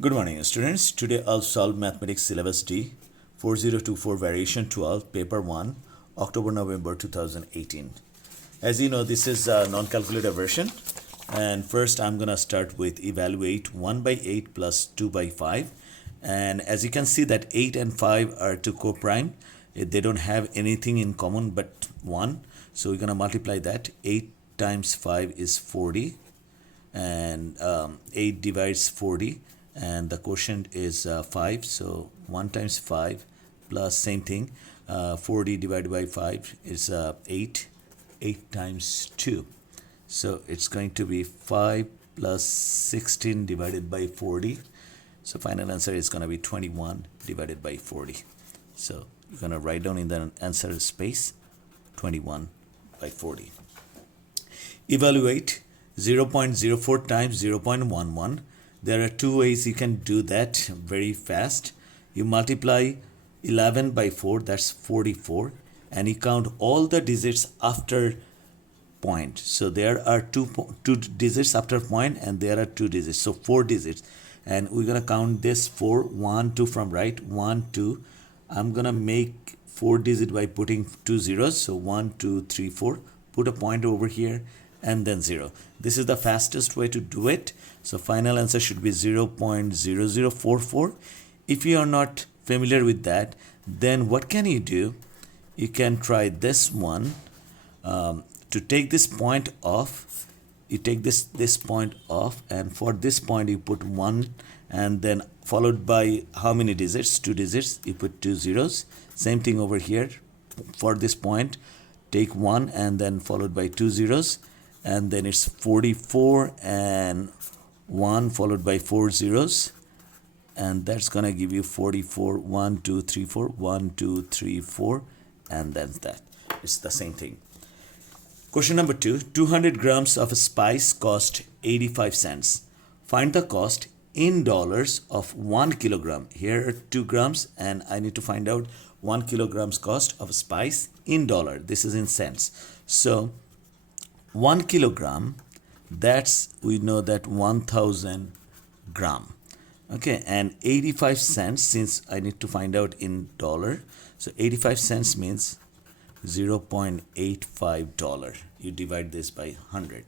Good morning, students. Today I'll solve Mathematics Syllabus D 4024 Variation 12, Paper 1, October-November 2018. As you know, this is a non-calculator version. And first I'm going to start with evaluate 1 by 8 plus 2 by 5. And as you can see that 8 and 5 are two co-prime. They don't have anything in common but 1. So we're going to multiply that. 8 times 5 is 40. And 8 divides 40. And the quotient is 5, so 1 times 5 plus same thing, 40 divided by 5 is 8 times 2, so it's going to be 5 plus 16 divided by 40, so final answer is going to be 21 divided by 40. So you're going to write down in the answer space 21 by 40. Evaluate 0.04 times 0.11. There are two ways you can do that very fast. You multiply 11 by 4, that's 44, and you count all the digits after point. So there are two digits after point, and there are 2 digits, so 4 digits. And we're gonna count this 4, 1, 2 from right, 1, 2. I'm gonna make 4 digits by putting 2 zeros, so 1, 2, 3, 4. Put a point over here and then 0. This is the fastest way to do it. So final answer should be 0.0044. If you are not familiar with that, then what can you do? You can try this one. To take this point off, you take this point off, and for this point you put 1, and then followed by how many digits? 2 digits. You put 2 zeros. Same thing over here. For this point, take 1 and then followed by 2 zeros. And then it's 44 and 1 followed by 4 zeros, and that's gonna give you 44, 1, 2, 3, 4, 1, 2, 3, 4, and then that. It's the same thing. Question number 2, 200 grams of spice cost 85 cents. Find the cost in dollars of 1 kilogram. Here are 2 grams, and I need to find out 1 kilogram's cost of spice in dollar. This is in cents. So 1 kilogram, that's, we know that 1000 gram. Okay, and 85 cents, since I need to find out in dollar, so 85 cents means $0.85. You divide this by 100.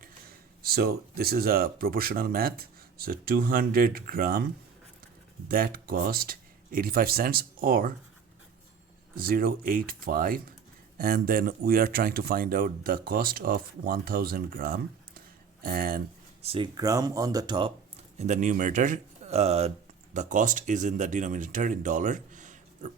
So this is a proportional math. So 200 gram, that cost 85 cents or 0.85. And then we are trying to find out the cost of 1000 gram, and see gram on the top in the numerator, the cost is in the denominator in dollar.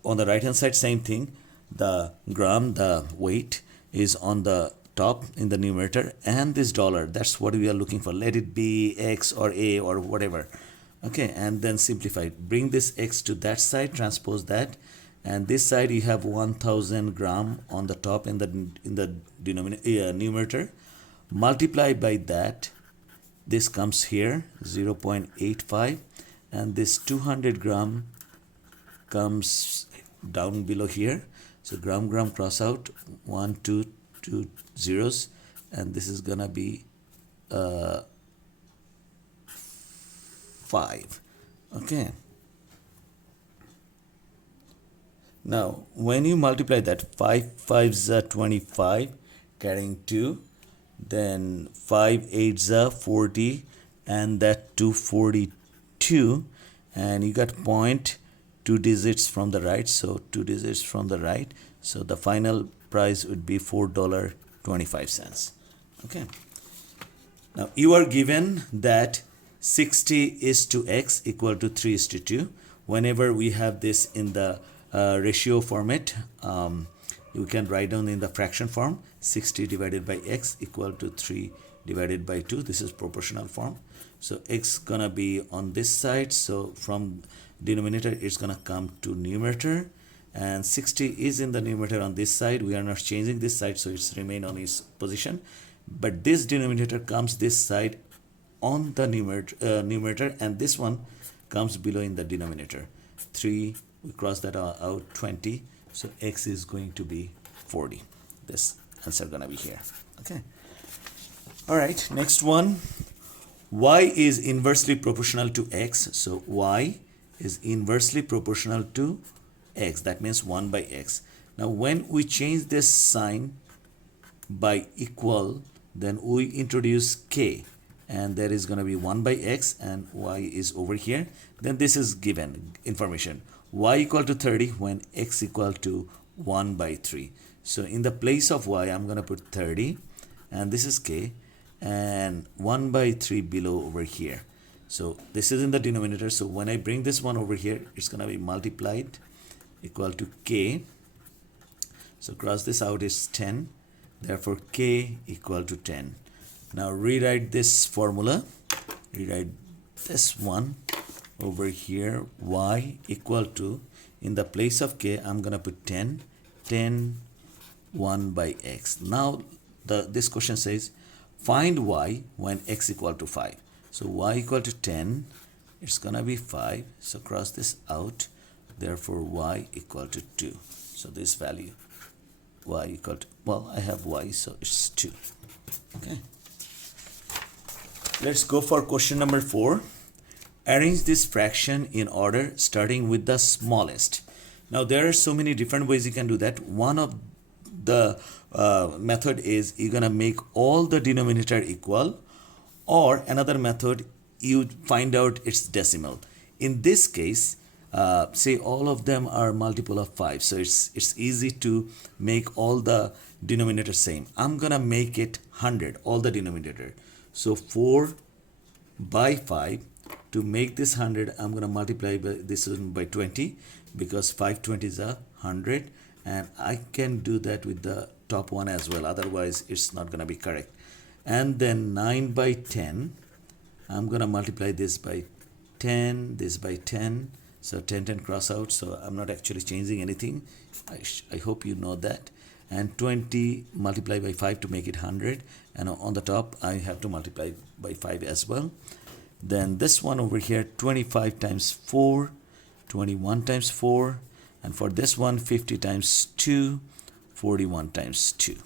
On the right hand side, same thing, the gram, the weight, is on the top in the numerator, and this dollar, that's what we are looking for. Let it be X or A or whatever. Okay, and then simplify. Bring this X to that side, transpose that. And this side you have 1000 gram on the top in the denominator, numerator. Multiply by that. This comes here 0.85, and this 200 gram comes down below here. So gram cross out, 1, 2, 2 zeros, and this is gonna be 5. Okay. Now, when you multiply that, 5 5s are 25, carrying 2, then 5 8s are 40, and that 242, and you got point 2 digits from the right, so 2 digits from the right, so the final price would be $4.25. Okay. Now, you are given that 60 is to x equal to 3 is to 2. Whenever we have this in the ratio format, you can write down in the fraction form 60 divided by x equal to 3 divided by 2. This is proportional form. So x gonna be on this side, so from denominator it's gonna come to numerator, and 60 is in the numerator on this side. We are not changing this side, so it's remain on its position, but this denominator comes this side on the numerator, and this one comes below in the denominator. 3, we cross that out, 20, so x is going to be 40. This answer gonna be here. Okay. All right, next one. y is inversely proportional to x. So y is inversely proportional to x. That means 1 by x. Now when we change this sign by equal, then we introduce k, and there is going to be 1 by x, and y is over here. Then this is given information, y equal to 30 when x equal to 1 by 3. So in the place of y, I'm going to put 30, and this is k, and 1 by 3 below over here. So this is in the denominator. So when I bring this one over here, it's going to be multiplied equal to k. So cross this out is 10. Therefore, k equal to 10. Now rewrite this formula. Rewrite this one over here. Y equal to, in the place of k, I'm going to put 10. 10, 1 by x. Now this question says, find y when x equal to 5. So y equal to 10. It's going to be 5. So cross this out. Therefore, y equal to 2. So this value, y equal to, well, I have y, so it's 2. Okay. Let's go for question number 4. Arrange this fraction in order starting with the smallest. Now there are so many different ways you can do that. One of the method is you're gonna make all the denominator equal, or another method, you find out its decimal. In this case, say all of them are multiple of 5, so it's easy to make all the denominator same. I'm gonna make it 100, all the denominator. So 4 by 5, to make this 100, I'm gonna multiply by this one by 20, because 5 20s are 100, and I can do that with the top one as well, otherwise it's not gonna be correct. And then 9 by 10, I'm gonna multiply this by 10, this by 10. So 10 10 cross out, so I'm not actually changing anything. I hope you know that. And 20 multiply by 5 to make it 100, and on the top I have to multiply by 5 as well. Then this one over here, 25 times 4, 21 times 4, and for this one 50 times 2, 41 times 2.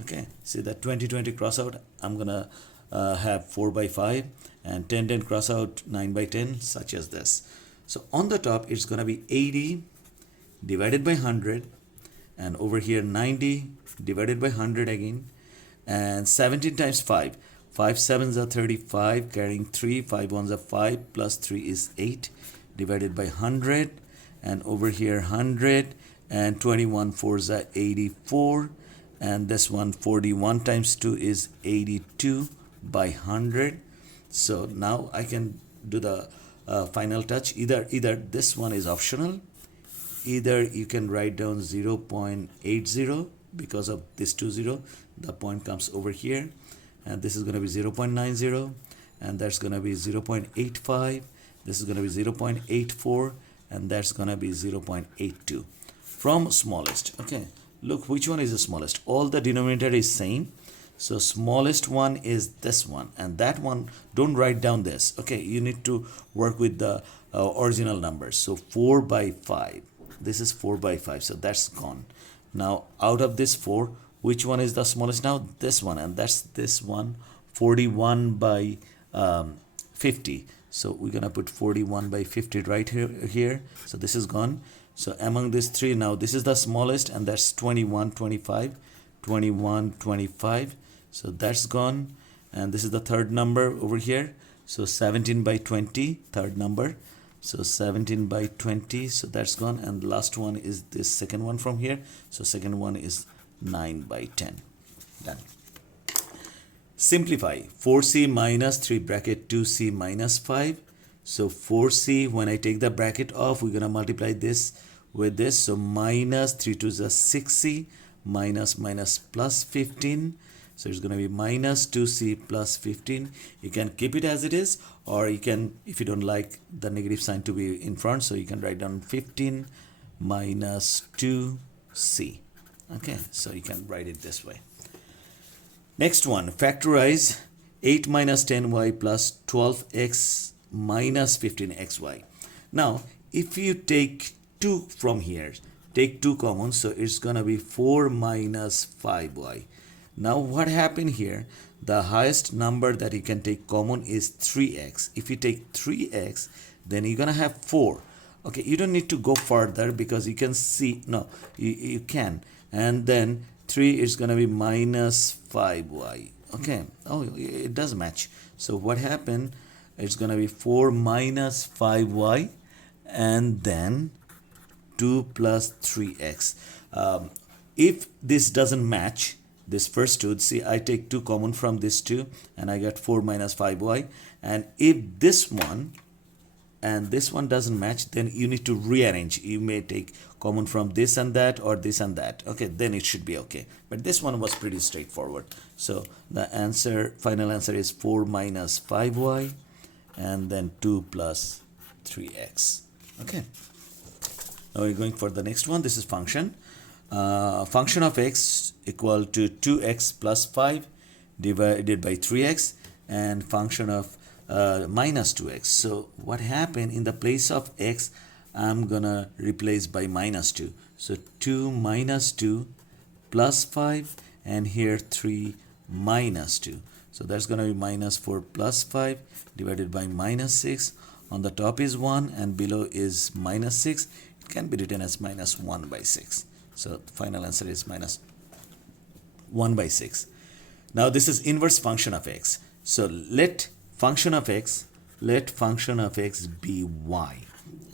Okay, see that 20 20 cross out, I'm gonna have 4 by 5, and 10 10 cross out, 9 by 10, such as this. So on the top, it's going to be 80 divided by 100, and over here 90 divided by 100 again, and 17 times 5. 5 7s are 35, carrying 3, 5 1s are 5, plus 3 is 8, divided by 100, and over here 100, and 21 4s are 84, and this one 41 times 2 is 82 by 100. So now I can do the final touch. Either this one is optional, either you can write down 0.80, because of this 20, the point comes over here, and this is going to be 0.90, and that's going to be 0.85, this is going to be 0.84, and that's going to be 0.82 from smallest. Okay, look, which one is the smallest? All the denominator is same. So smallest one is this one, and that one, don't write down this. Okay, you need to work with the original numbers. So 4 by 5, this is 4 by 5, so that's gone. Now out of this 4, which one is the smallest now? This one, and that's this one, 41 by 50. So we're gonna put 41 by 50 right here. So this is gone. So among these three, now this is the smallest, and that's 21 25, 21 25. So that's gone, and this is the third number over here. So 17 by 20, third number. So 17 by 20, so that's gone, and the last one is this second one from here. So second one is 9 by 10. Done. Simplify. 4c minus 3 bracket 2c minus 5. So 4c, when I take the bracket off, we're gonna multiply this with this. So minus 3 to the 6c, minus minus plus 15. So it's going to be minus 2c plus 15. You can keep it as it is, or you can, if you don't like the negative sign to be in front, so you can write down 15 minus 2c. Okay, so you can write it this way. Next one, factorize 8 minus 10y plus 12x minus 15xy. Now, if you take 2 from here, take 2 common, so it's going to be 4 minus 5y. Now what happened here? the highest number that you can take common is 3x. If you take 3x, then you're gonna have 4. Okay, you don't need to go further because you can see, no, you can. And then 3 is gonna be minus 5y. Okay, oh, it does match. So what happened, it's gonna be 4 minus 5y and then 2 plus 3x. If this doesn't match, this first two, see, I take 2 common from this 2 and I got 4 minus 5y. And if this one and this one doesn't match, then you need to rearrange. You may take common from this and that or this and that. Okay, then it should be okay. But this one was pretty straightforward. So the answer, final answer is 4 minus 5y and then 2 plus 3x. Okay. Now we're going for the next one. This is function. Function of x equal to 2x plus 5 divided by 3x, and function of minus 2x. So what happened, in the place of x, I'm gonna replace by minus 2. So 2 minus 2 plus 5, and here 3 minus 2. So that's gonna be minus 4 plus 5 divided by minus 6. On the top is 1 and below is minus 6. It can be written as minus 1 by 6. So the final answer is minus 1 by 6. Now this is inverse function of x. So let function of x be y.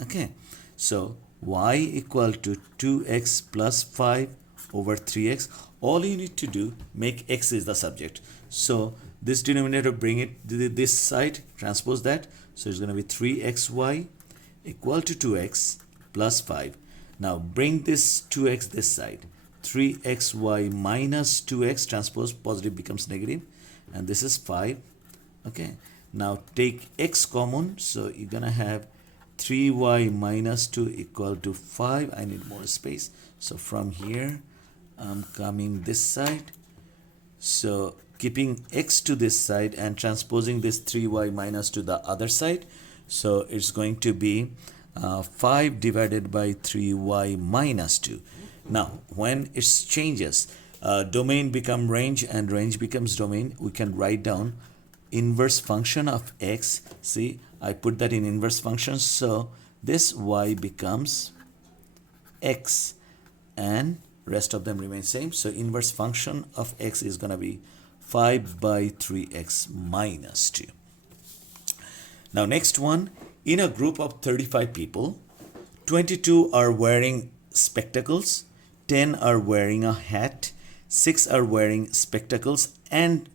Okay. So y equal to 2x plus 5 over 3x. All you need to do, make x is the subject. So this denominator, bring it this side, transpose that. So it's going to be 3xy equal to 2x plus 5. Now bring this 2x this side. 3xy minus 2x, transpose, positive becomes negative, and this is 5. Okay. Now take x common, so you're gonna have 3y minus 2 equal to 5. I need more space. So from here, I'm coming this side. So keeping x to this side and transposing this 3y minus to the other side. So it's going to be 5 divided by 3y minus 2. Now, when it changes, domain become range and range becomes domain, we can write down inverse function of x. See, I put that in inverse function. So this y becomes x and rest of them remain same. So inverse function of x is going to be 5 by 3x minus 2. Now next one, in a group of 35 people, 22 are wearing spectacles, 10 are wearing a hat, 6 are wearing spectacles and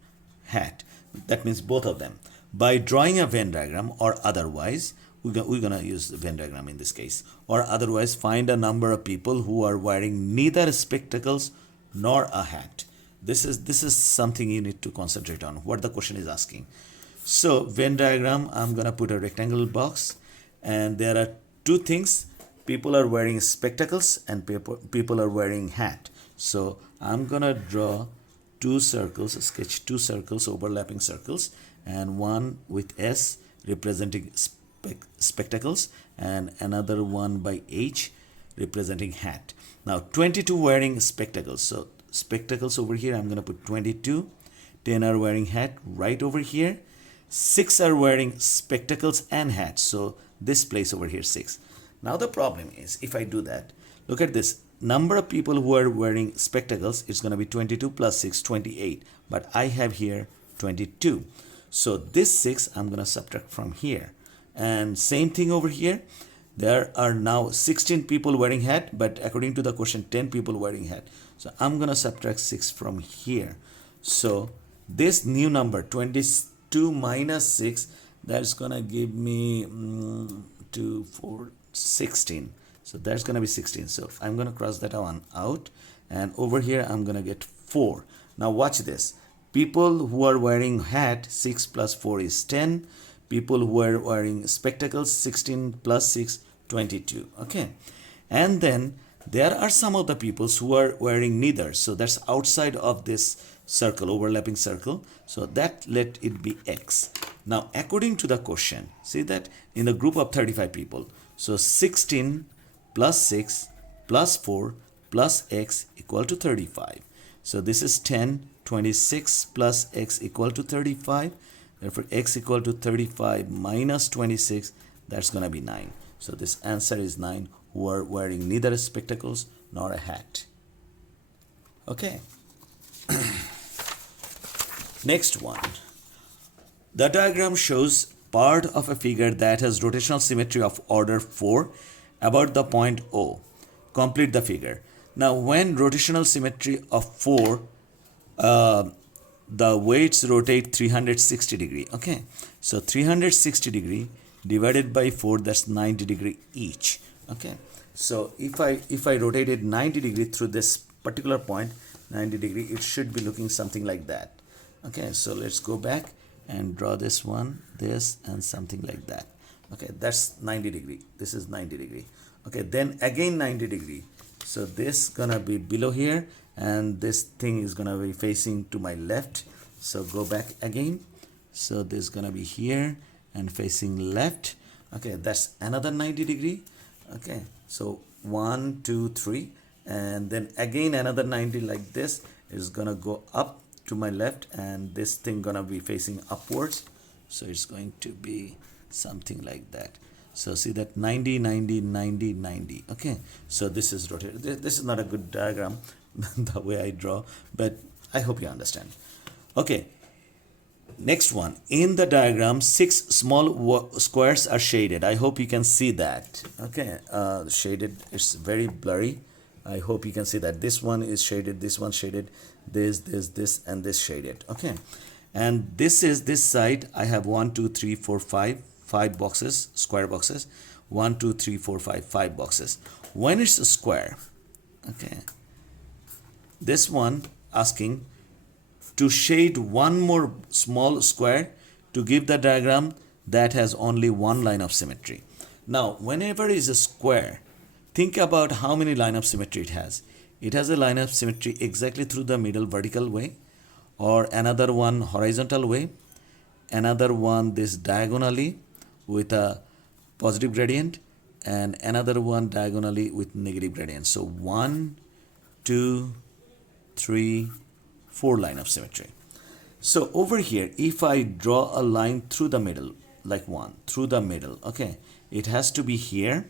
hat. That means both of them. By drawing a Venn diagram or otherwise, we're going to use the Venn diagram in this case, or otherwise find a number of people who are wearing neither spectacles nor a hat. This is something you need to concentrate on, what the question is asking. So Venn diagram, I'm going to put a rectangle box, and there are two things. People are wearing spectacles and people are wearing hat. So I'm going to draw two circles, sketch two circles, overlapping circles, and one with S representing spectacles and another one by H representing hat. Now 22 wearing spectacles. So spectacles over here, I'm going to put 22. 10 are wearing hat right over here. 6 are wearing spectacles and hats. So this place over here 6. Now the problem is, if I do that, look at this. Number of people who are wearing spectacles, it's going to be 22 plus 6, 28. But I have here 22. So this 6 I'm going to subtract from here. And same thing over here. There are now 16 people wearing hat, but according to the question, 10 people wearing hat. So I'm going to subtract 6 from here. So this new number, 22 minus 6, that's going to give me 2, 4, 16. So that's going to be 16. So I'm going to cross that one out. And over here, I'm going to get 4. Now watch this. People who are wearing hat, 6 plus 4 is 10. People who are wearing spectacles, 16 plus 6, 22. Okay. And then there are some of the people who are wearing neither. So that's outside of this circle, overlapping circle. So that let it be X. Now, according to the question, see that in a group of 35 people. So 16 plus 6 plus 4 plus X equal to 35. So this is 10, 26 plus x equal to 35. Therefore, x equal to 35 minus 26, that's going to be 9. So this answer is 9, who are wearing neither spectacles nor a hat. Okay. Next one. The diagram shows part of a figure that has rotational symmetry of order 4 about the point O. Complete the figure. Now, when rotational symmetry of 4, the weights rotate 360 degree. Okay, so 360 degree divided by 4, that's 90 degree each. Okay, so if I rotated 90 degree through this particular point, 90 degree, it should be looking something like that. Okay, so let's go back and draw this one, this, and something like that. Okay, that's 90 degree. This is 90 degree. Okay, then again 90 degree. So this gonna be below here, and this thing is gonna be facing to my left. So go back again. So this is gonna be here and facing left. Okay, that's another 90 degree. Okay, so 1, 2, 3, and then again another 90 like this is gonna go up to my left, and this thing gonna be facing upwards. So it's going to be something like that. So see that 90, 90, 90, 90. Okay, so this is rotated. This is not a good diagram the way I draw, but I hope you understand. Okay, next one. In the diagram, 6 small squares are shaded. I hope you can see that. Okay, shaded, it's very blurry. I hope you can see that. This one is shaded, this one shaded, this, and this shaded. Okay, and this is this side. I have 1, 2, 3, 4, 5 boxes, square boxes. 1, 2, 3, 4, 5 boxes. When it's a square, okay, this one asking to shade one more small square to give the diagram that has only one line of symmetry. Now, whenever is a square, think about how many line of symmetry it has. It has a line of symmetry exactly through the middle vertical way, or another one horizontal way, another one this diagonally with a positive gradient, and another one diagonally with negative gradient. So 1, 2, 3, 4 line of symmetry. So over here, if I draw a line through the middle, like 1 through the middle, okay, it has to be here.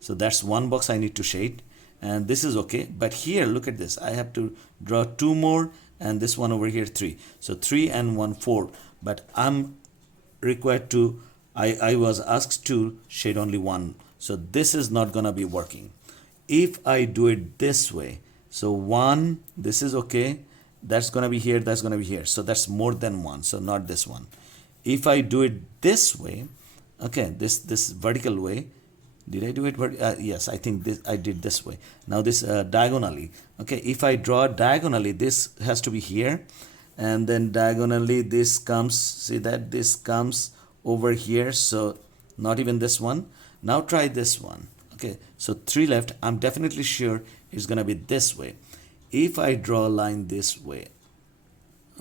So that's one box I need to shade, and this is okay. But here, look at this, I have to draw 2 more, and this one over here 3. So 3 and 1, 4. But I'm required to, I was asked to shade only 1. So this is not gonna be working. If I do it this way, so 1, this is okay, that's gonna be here, that's gonna be here. So that's more than 1, so not this one. If I do it this way, okay, this vertical way, did I do it? Yes, I think this I did this way. Now this diagonally, okay, if I draw diagonally, this has to be here, and then diagonally this comes, see that this comes over here, so not even this one. Now try this one. Okay, so 3 left, I'm definitely sure it's gonna be this way. If I draw a line this way,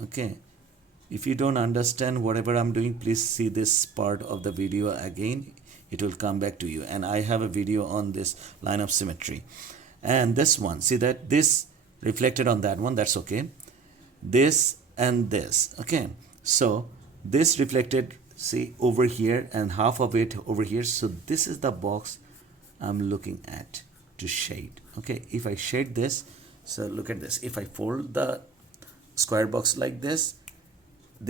okay, if you don't understand whatever I'm doing, please see this part of the video again. It will come back to you, and I have a video on this line of symmetry. And this one, see that this reflected on that one, that's okay. This and this, okay, so this reflected, see, over here, and half of it over here. So this is the box I'm looking at to shade. Okay, if I shade this, so look at this, if I fold the square box like this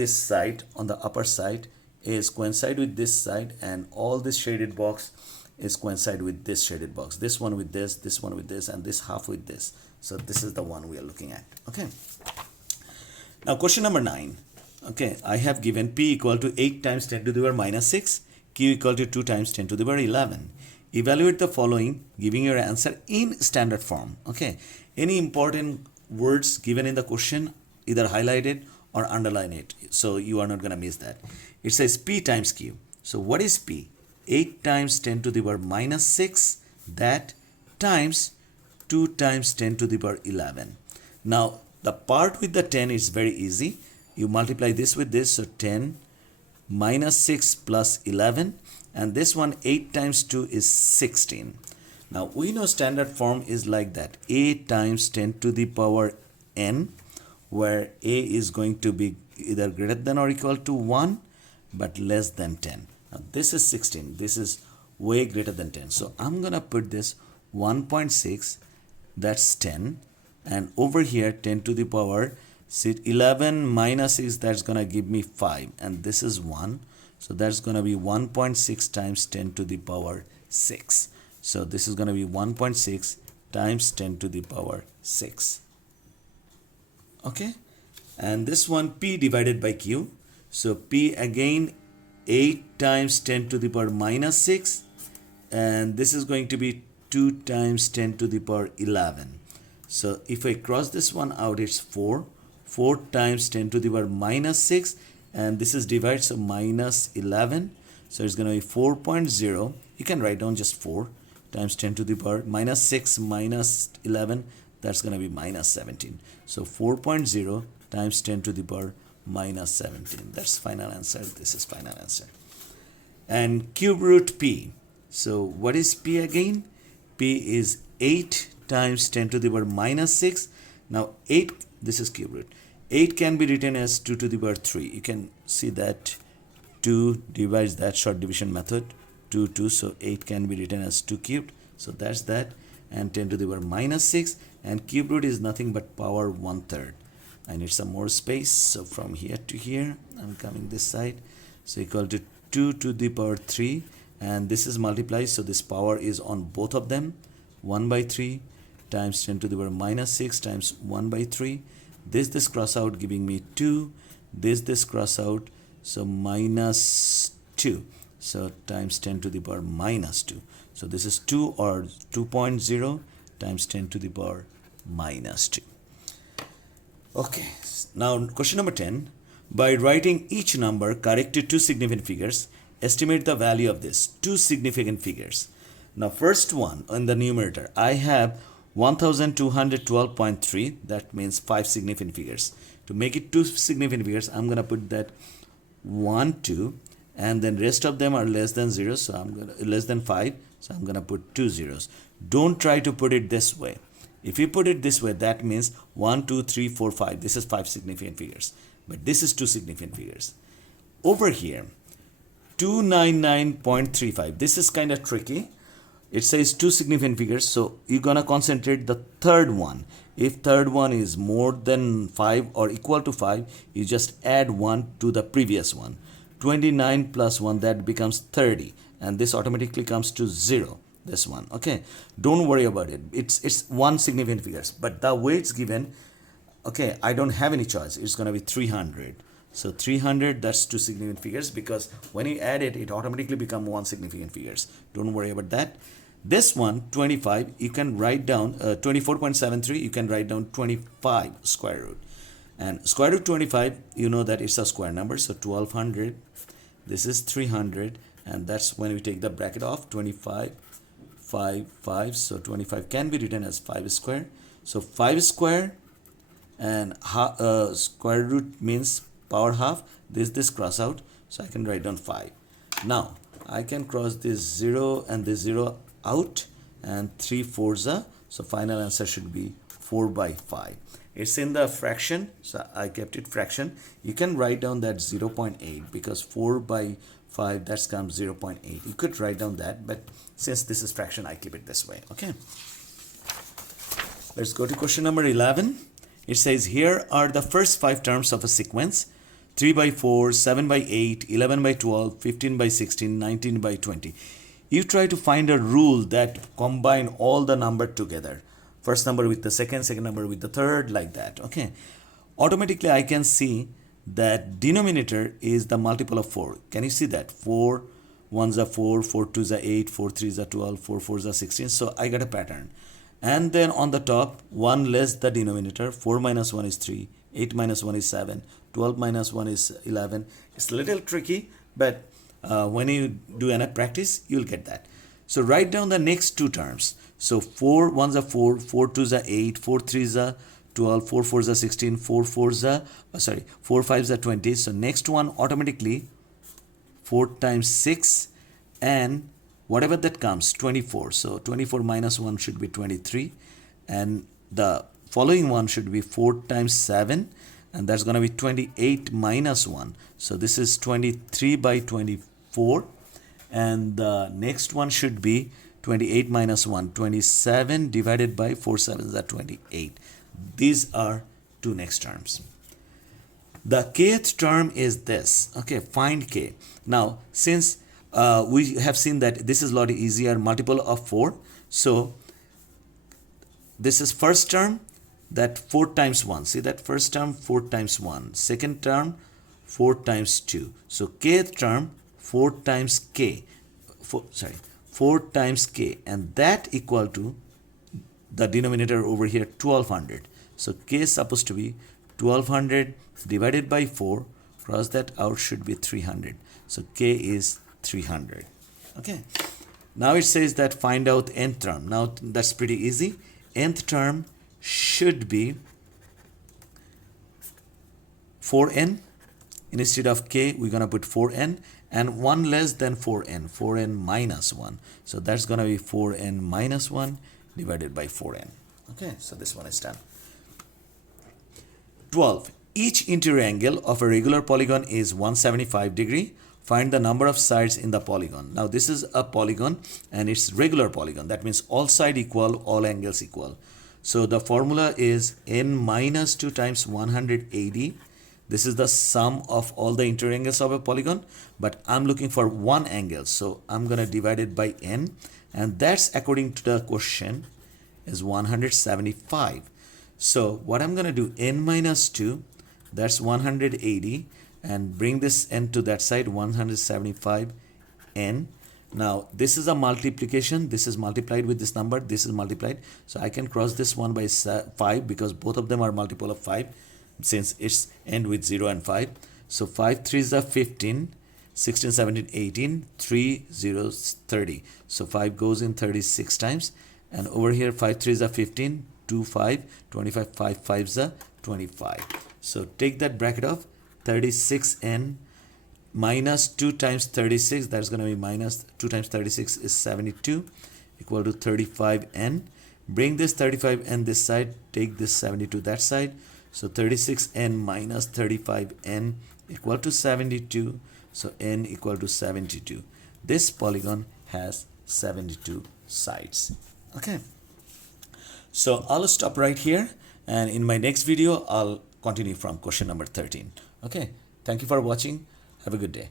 side on the upper side is coincide with this side, and all this shaded box is coincide with this shaded box, this one with this one with this, and this half with this. So this is the one we are looking at. Okay, now question number 9. Okay, I have given p equal to 8 times 10 to the power minus 6, q equal to 2 times 10 to the power 11. Evaluate the following, giving your answer in standard form. Okay, any important words given in the question, either highlight it or underline it, so you are not going to miss that. It says p times q. So what is p? 8 times 10 to the power minus 6, that times 2 times 10 to the power 11. Now the part with the 10 is very easy. You multiply this with this, so 10 minus 6 plus 11, and this one 8 times 2 is 16. Now we know standard form is like that, 8 times 10 to the power n where a is going to be either greater than or equal to 1 but less than 10. Now this is 16. This is way greater than 10. So I'm gonna put this 1.6, that's 10, and over here 10 to the power 11 minus 6, that's gonna give me 5, and this is 1, so that's gonna be 1.6 times 10 to the power 6. So this is gonna be 1.6 times 10 to the power 6. Okay, and this one p divided by q. So p again 8 times 10 to the power minus 6, and this is going to be 2 times 10 to the power 11. So if I cross this one out, it's 4 times 10 to the power minus 6, and this is divided, so minus 11, so it's going to be 4.0. You can write down just 4 times 10 to the power minus 6 minus 11, that's going to be minus 17. So 4.0 times 10 to the power minus 17. That's final answer. This is final answer. And cube root p. So what is p again? P is 8 times 10 to the power minus 6. Now 8, this is cube root. 8 can be written as 2 to the power 3. You can see that 2 divides that short division method. 2, so 8 can be written as 2 cubed. So that's that. And 10 to the power minus 6. And cube root is nothing but power 1/3. I need some more space, so from here to here I'm coming this side, so equal to 2 to the power 3, and this is multiplied, so this power is on both of them. 1/3 times 10 to the power minus 6 times 1/3. This cross out, giving me 2. This cross out, so minus 2, so times 10 to the power minus 2. So this is 2, or 2.0 times 10 to the power minus 2. Okay, now question number 10. By writing each number correct to two significant figures, estimate the value of this two significant figures. Now first one in the numerator, I have 1212.3, that means 5 significant figures. To make it two significant figures, I'm gonna put that 1, 2, and then rest of them are less than 0, so I'm gonna less than 5, so I'm gonna put 2 zeros. Don't try to put it this way. If you put it this way, that means 1, 2, 3, 4, 5. This is 5 significant figures, but this is 2 significant figures. Over here, 299.35. This is kind of tricky. It says 2 significant figures, so you're gonna concentrate the third one. If third one is more than 5 or equal to 5, you just add 1 to the previous one. 29 plus 1, that becomes 30, and this automatically comes to 0. This one, okay, don't worry about it. It's 1 significant figures, but the way it's given, okay, I don't have any choice. It's gonna be 300. So 300, that's 2 significant figures, because when you add it, it automatically become 1 significant figures. Don't worry about that. This one, 25, you can write down 24.73. You can write down 25 square root, and square root 25. You know that it's a square number, so 1200. This is 300, and that's when we take the bracket off. 25. 5, so 25 can be written as 5 square. So 5 square, and square root means power half. This cross out, so I can write down 5. Now I can cross this 0 and this 0 out, and 3 4s, so final answer should be 4/5. It's in the fraction, so I kept it fraction. You can write down that 0.8, because 4/5, that comes 0.8. You could write down that, but since this is fraction, I keep it this way. Okay, let's go to question number 11. It says, here are the first 5 terms of a sequence: 3/4, 7/8, 11/12, 15/16, 19/20. You try to find a rule that combine all the number together. First number with the second number with the third, like that. Okay, automatically I can see that denominator is the multiple of 4. Can you see that? 4 1s are 4, 4 2s are 8, 4 3s are 12, 4 4s are 16. So I got a pattern. And then on the top, 1 less the denominator. 4 minus 1 is 3, 8 minus 1 is 7, 12 minus 1 is 11. It's a little tricky, but when you do enough practice, you'll get that. So write down the next 2 terms. So 4 1s are 4, 4 2s are 8, 4 3s are 12, 4 4s are 16, 4 5s are 20. So next one automatically 4 times 6, and whatever that comes, 24. So 24 minus 1 should be 23, and the following one should be 4 times 7, and that's going to be 28 minus 1. So this is 23 by 24, and the next one should be 28 minus 1, 27 divided by 4 sevens are 28. These are two next terms. The kth term is this. Okay, find k. Now, since we have seen that this is a lot easier, multiple of 4. So this is first term, that 4 times 1. See that first term 4 times 1. Second term 4 times 2. So kth term 4 times k. 4 times k, and that equal to the denominator over here 1200. So k is supposed to be 1200 divided by 4, cross that out, should be 300. So k is 300. Okay, now it says that find out nth term. Now that's pretty easy. Nth term should be 4n. Instead of k, we're gonna put 4n, and 1 less than 4n, 4n minus 1. So that's gonna be 4n minus 1 divided by 4n. Okay, so this one is done. 12. Each interior angle of a regular polygon is 175 degree. Find the number of sides in the polygon. Now this is a polygon and it's regular polygon. That means all sides equal, all angles equal. So the formula is n minus 2 times 180. This is the sum of all the interior angles of a polygon, but I'm looking for one angle. So I'm going to divide it by n, and that's according to the question is 175. So what I'm going to do, n minus 2, that's 180, and bring this n to that side, 175 n. Now this is a multiplication, this is multiplied with this number, this is multiplied. So I can cross this one by 5 because both of them are multiple of 5 since it's end with 0 and 5. So 5 3s are 15, 16, 17, 18, 3 0s 30. So 5 goes in 36 times, and over here 5 3s are 15, 2 5, 25, 5 5s are 25. So take that bracket off, 36n minus 2 times 36, that's going to be minus 2 times 36 is 72, equal to 35n. Bring this 35n this side, take this 72 that side. So 36n minus 35n equal to 72. So n equal to 72. This polygon has 72 sides. Okay. So I'll stop right here, and in my next video I'll continue from question number 13. Okay. Thank you for watching. Have a good day.